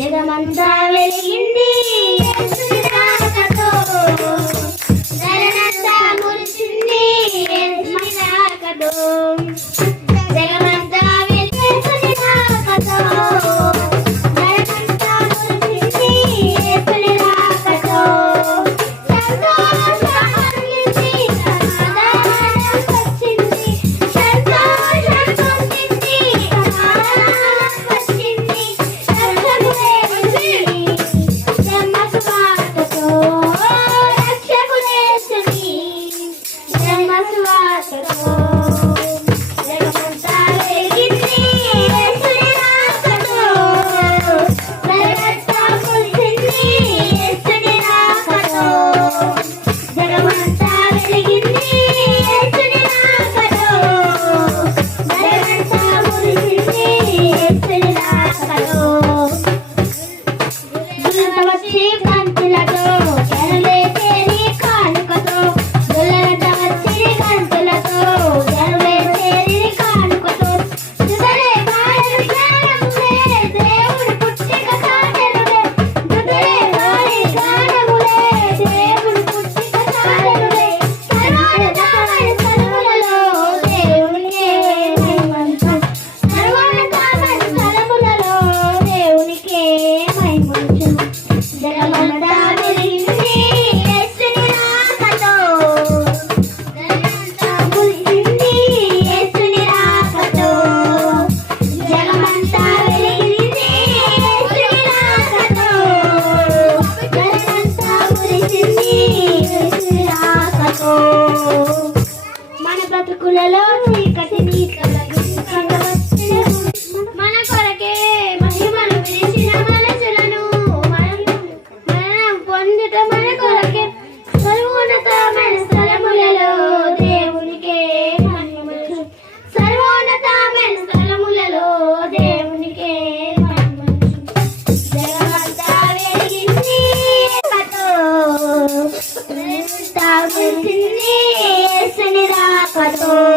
జగమంతా వెలిగింది ధరణంతా మురిసింది మహిళ మన బతుకులలో చీకటిని తొలగించగలదు 活動